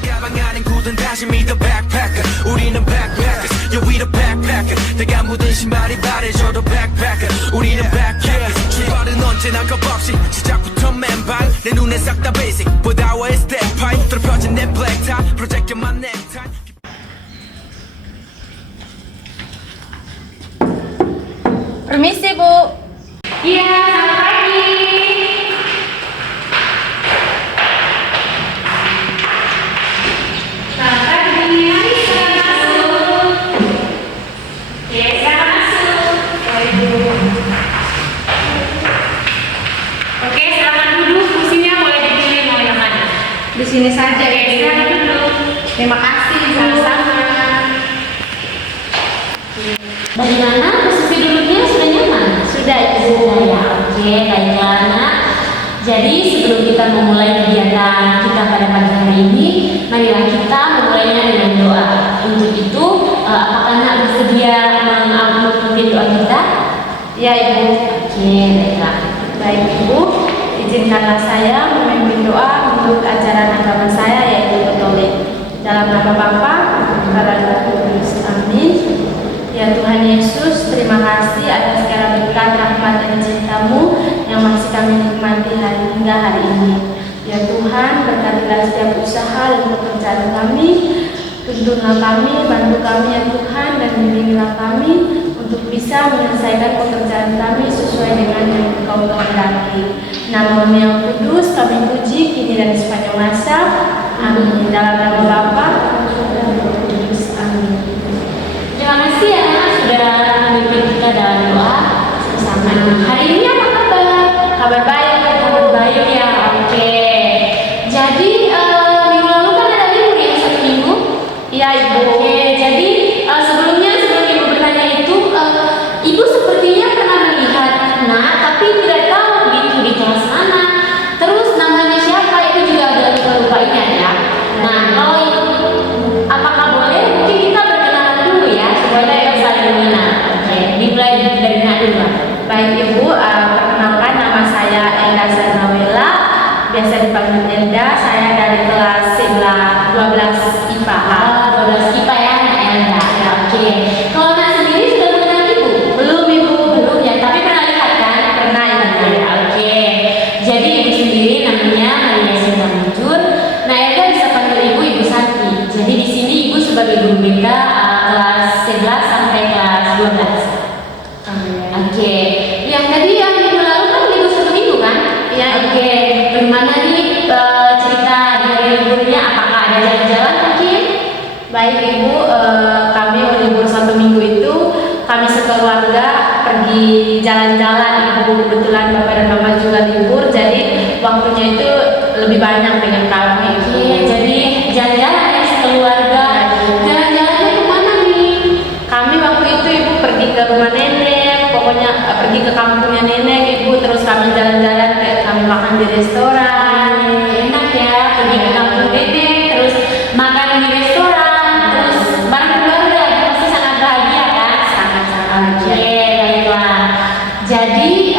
가방 안엔 굳은 다짐이 the backpacker 우리는 backpackers yeah we the backpacker 내가 묻은 신발이 바래져도 backpacker 우리는 backpackers 출발은 언제나 겁없이 시작부터 맨발 내 눈에 싹 다 basic 보다와의 step pipe 뚫어펴진 내 black tie 프로젝트만 necktie Permisi Bu. Iya, selamat pagi. Selamat pagi, mari silakan masuk. Oke, silakan masuk. Oke, silakan duduk. Kursinya boleh dipilih mau yang mana? Di sini saja Oke, ya. silakan duduk. Terima kasih Bu. Sama-sama. Bagaimana posisi duduknya sudah nyaman? Sudah Ibu. Sudah ya, oke, baiklah nak. Jadi sebelum kita memulai kegiatan kita pada pagi hari ini, marilah kita memulainya dengan doa. Untuk itu, apakah nak bersedia mengikuti doa kita? Ya Ibu. Oke, baiklah. Baik Ibu, izinkanlah saya memimpin doa untuk ajaran agama saya yaitu Katolik. Dalam nama Bapa, Putra dan Roh Kudus. Amin. Ya Tuhan Yesus, terima kasih atas segala berkat, rahmat dan cinta-Mu yang masih kami nikmati hingga hari ini. Ya Tuhan, berkatilah setiap usaha dan pekerjaan kami. Tuntunlah kami, bantu kami ya Tuhan, dan bimbinglah kami untuk bisa menyelesaikan pekerjaan kami sesuai dengan yang Engkau kehendaki. Nama-Mu yang kudus kami puji kini dan sepanjang masa. Amin. Dalam nama Bapa, Putra dan Roh Kudus. Amin. Terima kasih ya nak sudah memimpin kita dalam doa bersama. Hari ini apa kabar? Kabar baik, Kabar baik ya, oke. Jadi minggu lalu kan ada libur ya, 1 minggu. Iya Ibu. Oke, jadi sebelum ibu bertanya itu, ibu sepertinya pernah melihat nak, tapi tidak tahu gitu di kelas mana. Terus namanya siapa itu juga agak lupa ingat ya. Nah, kalau apakah boleh mungkin kita berkenalan dulu ya supaya kita saling mengenal. Oke, dimulai dari nak dulu. Baik Ibu, perkenalkan nama saya Elda Zarnawela, biasa dipanggil Elda. Saya dari kelas 12 IPA. 12 IPA ya, Nak Elda. Ya, oke. Kalau nak sendiri sudah mengenal ibu? Belum Ibu. Belum ya, tapi pernah lihat kan? Pernah Ibu. Ya, oke. Jadi ibu sendiri namanya Maria Sinta Mujur. Nah, Elda bisa panggil ibu Santi. Jadi di sini ibu sebagai guru BK kelas 11 sampai kelas 12. Oke. Yang tadi yang minggu lalu kan libur 1 minggu kan? Iya. Oke. Bagaimana nih cerita di hari liburnya? Apakah ada jalan-jalan mungkin? Baik Ibu, kami libur 1 minggu itu kami sekeluarga pergi jalan-jalan Ibu. Kebetulan Bapak dan Mama juga libur, jadi waktunya itu lebih banyak dengan kami. Oke, jadi jalan-jalan ya sekeluarga. Jalan-jalannya kemana nih? Kami waktu itu Ibu pergi ke rumah nenek, pokoknya pergi ke kampungnya nenek Ibu, terus kami jalan-jalan, kami makan di restoran. Enak ya, pergi ke kampung nenek, terus makan di restoran, terus bareng keluarga, pasti sangat bahagia kan? Sangat-sangat Oke, baiklah. Jadi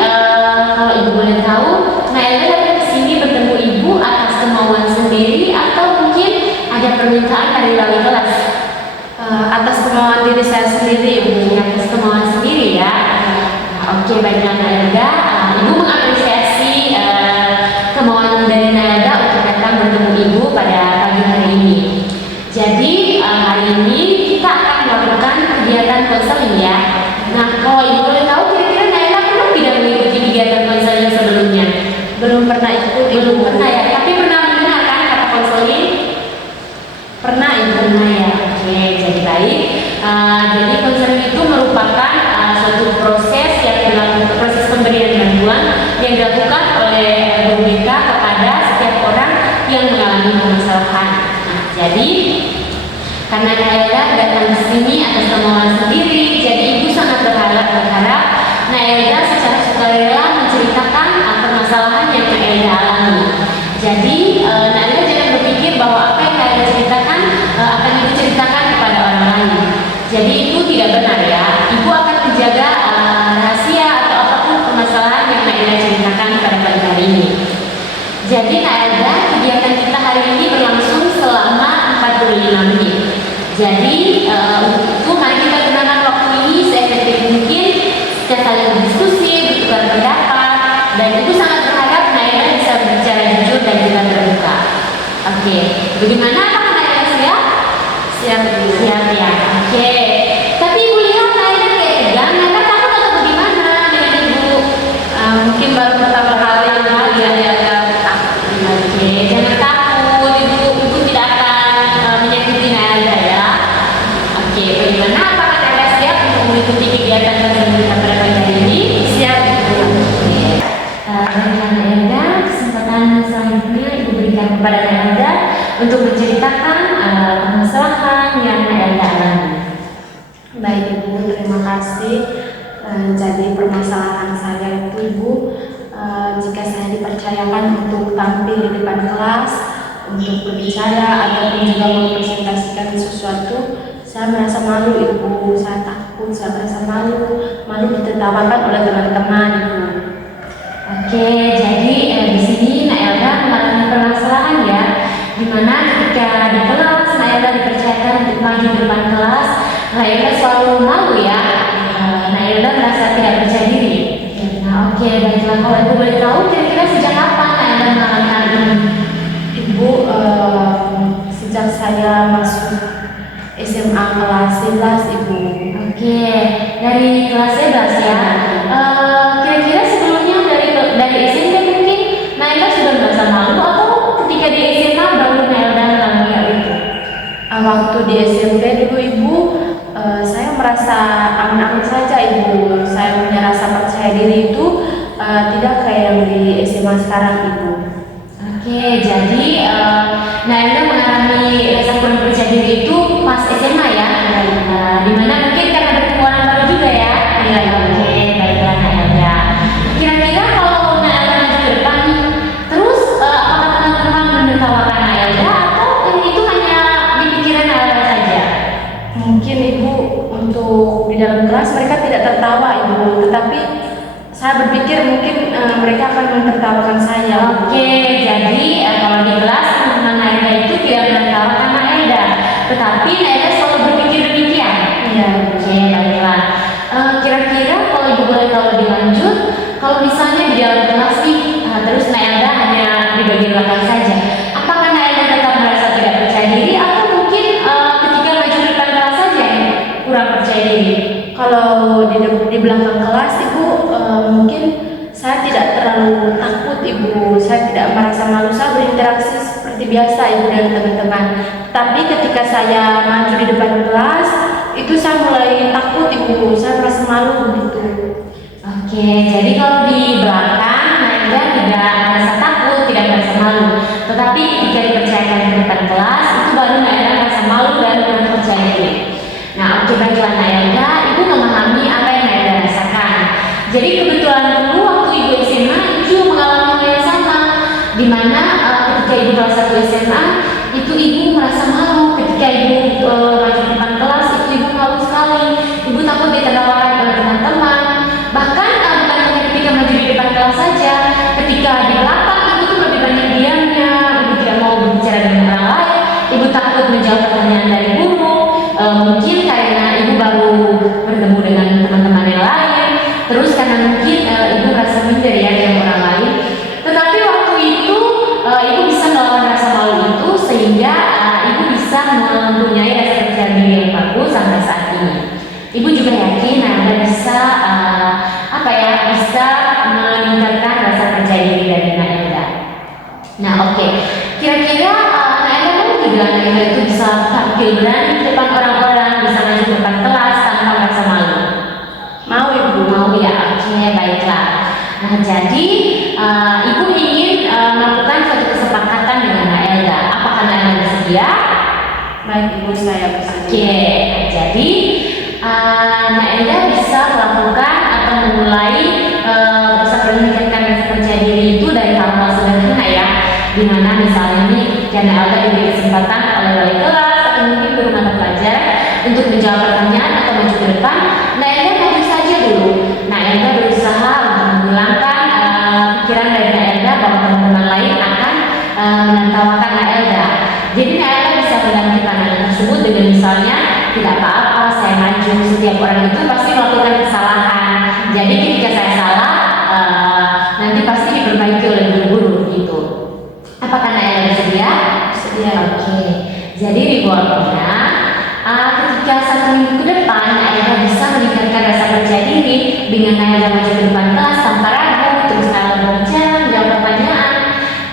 kalau ibu boleh tahu, Nah Elda datang ke sini bertemu ibu atas kemauan sendiri atau mungkin ada permintaan dari wali kelas? Atas kemauan diri saya sendiri Ibu. Atas kemauan sendiri ya. Oke, baiklah Elda. Ibu mengapresiasi kemauan dari Elda untuk datang bertemu ibu pada pagi hari ini. Jadi hari ini kita akan melakukan kegiatan konseling ya. Nah, kalau ibu boleh tahu kira-kira Elda pernah tidak mengikuti kegiatan konseling sebelumnya? Belum pernah ikut Ibu. Belum pernah ya, tapi pernah mendengar kan kata konseling? Pernah Ibu. Pernah ya. Oke, jadi baik. Jadi konseling itu merupakan suatu proses yang dilakukan, proses pemberian bantuan yang dilakukan oleh guru BK kepada setiap orang yang mengalami permasalahan. Nah, jadi karena Elda datang ke sini atas kemauan sendiri, jadi ibu sangat berharap Nah Elda secara sukarela menceritakan permasalahan yang Elda alami. Jadi Nah Elda jangan berpikir bahwa apa yang Elda ceritakan akan ibu ceritakan kepada orang lain. Jadi itu tidak benar ya. Ibu akan menjaga rahasia atau apapun permasalahan yang Elda ceritakan pada pagi hari ini. Jadi Elda, kegiatan kita hari ini berlangsung selama 45 menit. Jadi untuk itu mari kita gunakan waktu ini seefektif mungkin, kita saling berdiskusi, bertukar pendapat, dan itu sangat berharap Naila bisa berbicara jujur dan juga terbuka. Oke, bagaimana? Apakah Naila siap? Siap, Bu. Siap ya. Oke. Tapi Ibu lihat Naila kayak tegang, Naila takut atau bagaimana dengan Ibu? Mungkin baru pertama kali dia takut. Oke, jangan takut. Ibu tidak akan menyakiti Naila ya. Oke, bagaimana? Apakah Naila siap untuk mengikuti kegiatan yang kita pada pagi hari ini? Siap, Bu. Baiklah Naila, kesempatan selanjutnya Ibu berikan kepada Naila untuk menceritakan permasalahan yang Naila alami. Baik Ibu, terima kasih. Jadi permasalahan saya itu Ibu, jika saya dipercayakan untuk tampil di depan kelas, untuk berbicara ataupun juga mempresentasikan sesuatu, saya merasa malu Ibu, saya takut, saya merasa malu ditertawakan oleh teman-teman Ibu. Oke, jadi di sini Naila mengalami permasalahan ya, dimana ketika di kelas Naila dipercayakan untuk maju di depan kelas, Naila selalu malu ya. Naila merasa tidak percaya diri. Nah, oke, baiklah, kalau Ibu boleh tahu kira-kira sejak kapan Naila mengalami hal ini? Ibu, sejak saya masuk SMA kelas 11 Ibu. Oke, dari kelas 11 ya. Kira-kira sebelumnya dari SMP mungkin Naila sudah merasa malu atau ketika di SMA baru Naila mengalami hal itu? Waktu di SMP dulu Ibu, saya merasa aman-aman saja Ibu. Saya punya rasa percaya diri itu tidak kayak yang di SMA sekarang Ibu. Oke, jadi Naila mengalami rasa kurang percaya diri itu pas SMA ya, dimana mungkin karena bertemu baru juga ya. Iya, iya. Oke, baiklah Naila. Kira-kira kalau Naila maju ke depan, terus apakah teman-teman menertawakan Naila atau itu hanya di pikiran Naila saja? Mungkin Ibu untuk di dalam kelas mereka tidak tertawa Ibu, tetapi saya berpikir mungkin mereka akan menertawakan saya. Oke, jadi kalau di kelas teman-teman Naila itu tidak menertawakan Naila, tetapi Naila selalu berpikir demikian. Iya. Oke, baiklah. Kira-kira kalau Ibu boleh tahu lebih lanjut, kalau misalnya di dalam kelas nih, terus Naila hanya di bagian belakang saja, apakah Naila tetap merasa tidak percaya diri atau mungkin ketika maju di depan kelas saja yang kurang percaya diri? Kalau di belakang kelas Ibu, mungkin saya tidak terlalu takut Ibu. Saya tidak merasa malu, saya berinteraksi seperti biasa Ibu dan teman-teman. Tapi ketika saya maju di depan kelas, itu saya mulai takut Ibu. Saya merasa malu begitu. Oke, jadi kalau di belakang Naila tidak merasa takut, tidak merasa malu. Tetapi ketika dipercayakan ke depan kelas, itu baru Naila merasa malu dan kurang percaya diri. Nah, oke, baiklah Naila, Ibu memahami apa yang Naila rasakan. Jadi kebetulan dulu waktu Ibu SMA, Ibu mengalami hal yang sama, dimana ketika Ibu kelas 1 SMA, itu Ibu merasa malu. Ketika Ibu maju di depan kelas, itu Ibu malu sekali. Ibu takut ditertawakan oleh teman-teman. Bahkan bukan hanya ketika maju di depan kelas saja, ketika di belakang Ibu tuh lebih banyak diamnya. Ibu tidak mau berbicara dengan orang lain. Ibu takut menjawab pertanyaan dari guru. Mungkin karena Ibu baru bertemu dengan teman-teman yang lain. Terus karena mungkin Ibu merasa minder ya dengan orang lain. Tetapi waktu itu Ibu bisa melawan rasa malu itu sehingga Ibu bisa mempunyai rasa percaya diri yang bagus sampai saat ini. Ibu juga yakin Naila bisa bisa meningkatkan rasa percaya diri dari Naila. Nah, oke. Kira-kira Naila mau juga Naila itu bisa tampil berani di depan orang-orang, bisa maju ke depan kelas tanpa merasa malu. Mau Ibu? Mau ya, oke, baiklah. Nah, jadi Ibu ingin melakukan suatu kesepakatan dengan Naila. Apakah Naila bersedia? Baik Ibu, saya bersedia. Oke, jadi Naila bisa melakukan atau memulai bisa meningkatkan rasa percaya diri itu dari hal-hal sederhana ya, dimana misalnya nih Naila diberi kesempatan oleh wali kelas atau mungkin guru mata pelajaran untuk menjawab pertanyaan atau maju ke depan. Naila maju saja dulu. Naila berusaha untuk menghilangkan pikiran dari Naila bahwa teman-teman lain akan menertawakan Naila. Jadi Naila bisa mengganti pandangan misalnya tidak apa-apa saya maju, setiap orang itu pasti melakukan kesalahan. Jadi ketika saya salah nanti pasti diperbaiki oleh guru-guru gitu. Apakah Naila bersedia? Bersedia. Oke. Jadi rewardnya ketika 1 minggu ke depan Naila bisa meningkatkan rasa percaya diri dengan Naila maju ke depan kelas tanpa ragu, terus Naila berbicara, menjawab pertanyaan.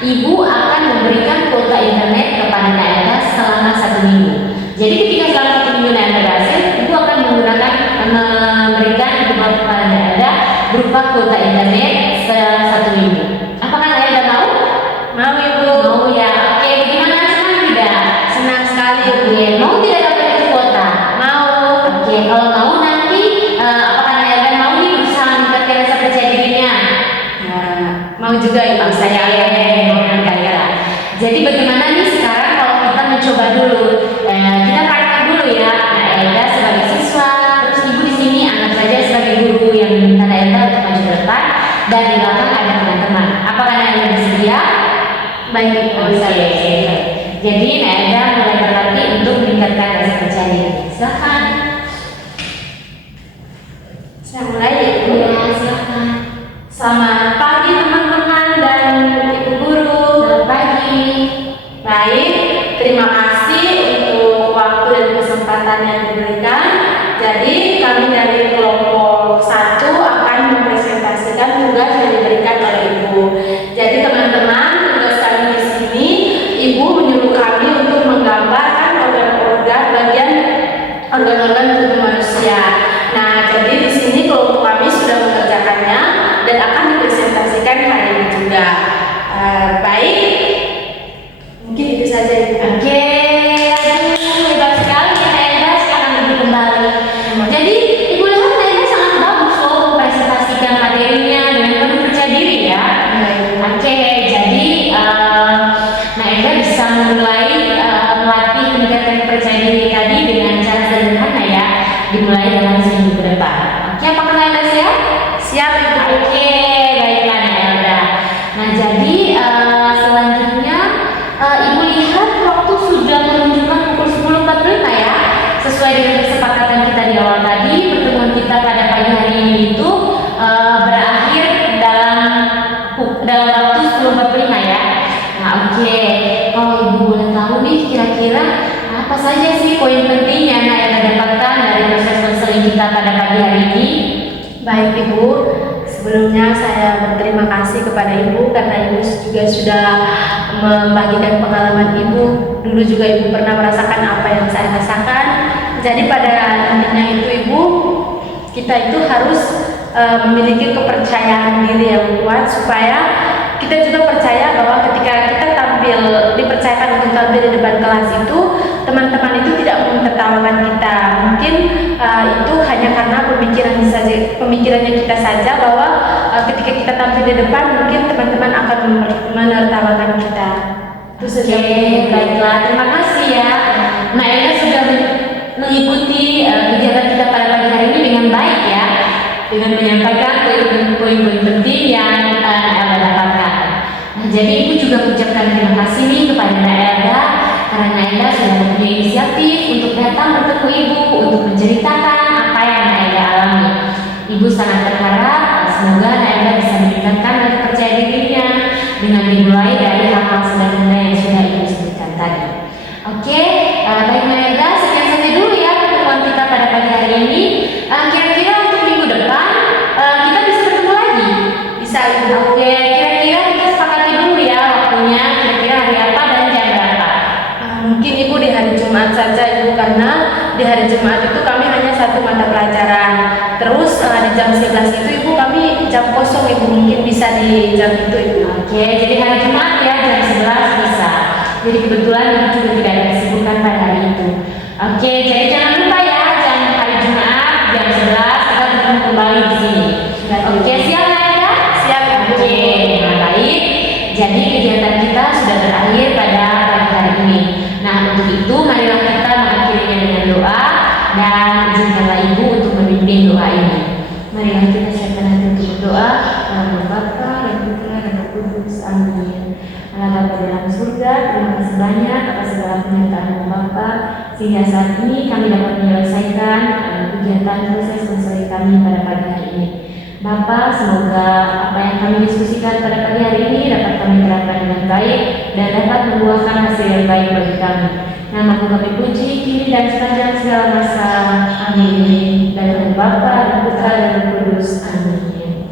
Ibu akan memberikan kuota internet kepada Naila selama 1 minggu. Jadi ketika selama 1 minggu Naila berhasil, Ibu akan memberikan dukungan kepada Naila berupa kuota internet selama 1 minggu. Apakah Naila mau? Mau Ibu. Mau ya. Oke, bagaimana, senang tidak? Senang sekali. Oke, mau tidak dapat itu kuota? Mau. Oke, kalau mau nanti apakah Naila mau nih berusaha meningkatkan rasa percaya dirinya? Nah, mau juga Ibu. Saya Jadi bagaimana nih sekarang kalau kita mencoba dulu, kita praktek dulu ya. Naila sebagai siswa, terus Ibu di sini anggap saja sebagai guru yang minta Naila untuk maju ke depan, dan di belakang ada teman-teman. Apakah Naila bersedia? Baik Ibu. Oke. Jadi Naila mulai berlatih untuk meningkatkan rasa percaya diri. Silakan. Saya mulai ya Ibu. Ya, silakan. Selamat pagi teman-teman dan Ibu Guru. Selamat pagi. Baik, terima kasih untuk waktu dan kesempatan yang diberikan. Jadi kami dari kelompok 1 akan mempresentasikan tugas yang diberikan oleh Ibu. Jadi teman-teman, tugas kami di sini, Ibu menyuruh kami untuk menggambarkan organ-organ bagian organ-organ tubuh manusia. Nah, jadi di sini kelompok kami sudah mengerjakannya dan akan dipresentasikan hari ini juga. Baik, mungkin itu saja Ibu. Oke, hebat sekali ya Naila, sekarang Ibu kembali. Jadi Ibu lihat Naila sangat bagus loh mempresentasikan materinya dengan penuh percaya diri ya. Oke, jadi Naila bisa mulai melatih meningkatkan percaya diri tadi dengan cara sederhana ya, dimulai dalam seminggu ke depan. Oke, apakah Naila siap? Siap Ibu. Oke, baiklah Naila. Nah, jadi selanjutnya Ibu lihat waktu sudah menunjukkan pukul 10.45 ya. Sesuai dengan kesepakatan kita di awal tadi, pertemuan kita pada pagi hari ini itu berakhir dalam waktu 10.45 ya. Nah, oke. Kalau Ibu boleh tahu nih kira-kira apa saja sih poin penting yang Naila dapatkan dari proses konseling kita pada pagi hari ini? Baik Ibu, sebelumnya saya berterima kasih kepada Ibu karena Ibu juga sudah membagikan pengalaman Ibu. Dulu juga Ibu pernah merasakan apa yang saya rasakan. Jadi pada intinya itu Ibu, kita itu harus memiliki kepercayaan diri yang kuat supaya kita juga percaya bahwa ketika kita dipercayakan untuk tampil di depan kelas itu, teman-teman itu tidak menertawakan kita. Mungkin itu hanya karena pemikirannya kita saja bahwa ketika kita tampil di depan mungkin teman-teman akan menertawakan kita. Oke, baiklah, terima kasih ya. Naila sudah mengikuti kegiatan kita pada pagi hari ini dengan baik ya, dengan menyampaikan poin-poin penting yang Naila dapatkan. Nah, jadi Ibu juga mengucapkan terima kasih nih kepada Naila karena Naila sudah mempunyai inisiatif untuk datang bertemu Ibu untuk menceritakan apa yang Naila alami. Ibu sangat berharap semoga Naila bisa meningkatkan rasa percaya dirinya dengan dimulai dari hal-hal sederhana yang sudah Ibu sebutkan tadi. Oke, baik Naila, sekian saja dulu ya pertemuan kita pada pagi hari ini. Kira-kira untuk minggu depan kita bisa bertemu lagi? Bisa Ibu. Oke, kira-kira kita sepakati dulu ya waktunya, kira-kira hari apa dan jam berapa? Mungkin Ibu di hari Jumat saja Ibu, karena di hari Jumat itu kami hanya 1 mata pelajaran. Terus di jam 11 itu Ibu kami jam kosong Ibu, mungkin bisa di jam itu Ibu. Oke, jadi hari Jumat ya jam 11 bisa. Jadi kebetulan Ibu juga tidak ada kesibukan pada hari itu. Oke, jadi jangan lupa ya jam hari Jumat jam 11 kita bertemu kembali di sini. Oke, siap Naila? Siap Ibu. Oke, nah baik. Jadi kegiatan kita sudah berakhir pada pagi hari ini. Nah, untuk itu marilah kita mengakhirinya dengan doa dan izinkanlah Ibu untuk memimpin doa ini. Marilah kita siapkan hati untuk berdoa. Nama Bapa dan Putra dan Roh Kudus. Amin. Allah Bapa dalam surga, terima kasih banyak atas segala penyertaan Bapa. sehingga saat ini kami dapat menyelesaikan kegiatan proses konseling kami pada pagi hari ini. Bapak, semoga apa yang kami diskusikan pada pagi hari ini dapat kami terapkan dengan baik dan dapat membuahkan hasil yang baik bagi kami. Nama kami puji kini dan sepanjang segala masa. Amin. Dalam nama Bapa dan Putra dan Roh Kudus. Amin.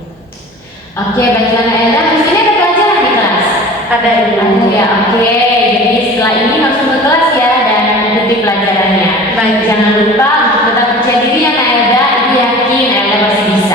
Oke, baiklah Kak Elda, di sini ada pelajaran di kelas. Ada Ibu. Ya, oke. Jadi setelah ini langsung ke kelas ya dan ikuti pelajarannya. Baik. Jangan lupa untuk tetap percaya diri ya Kak Elda. Ibu yakin Elda pasti bisa.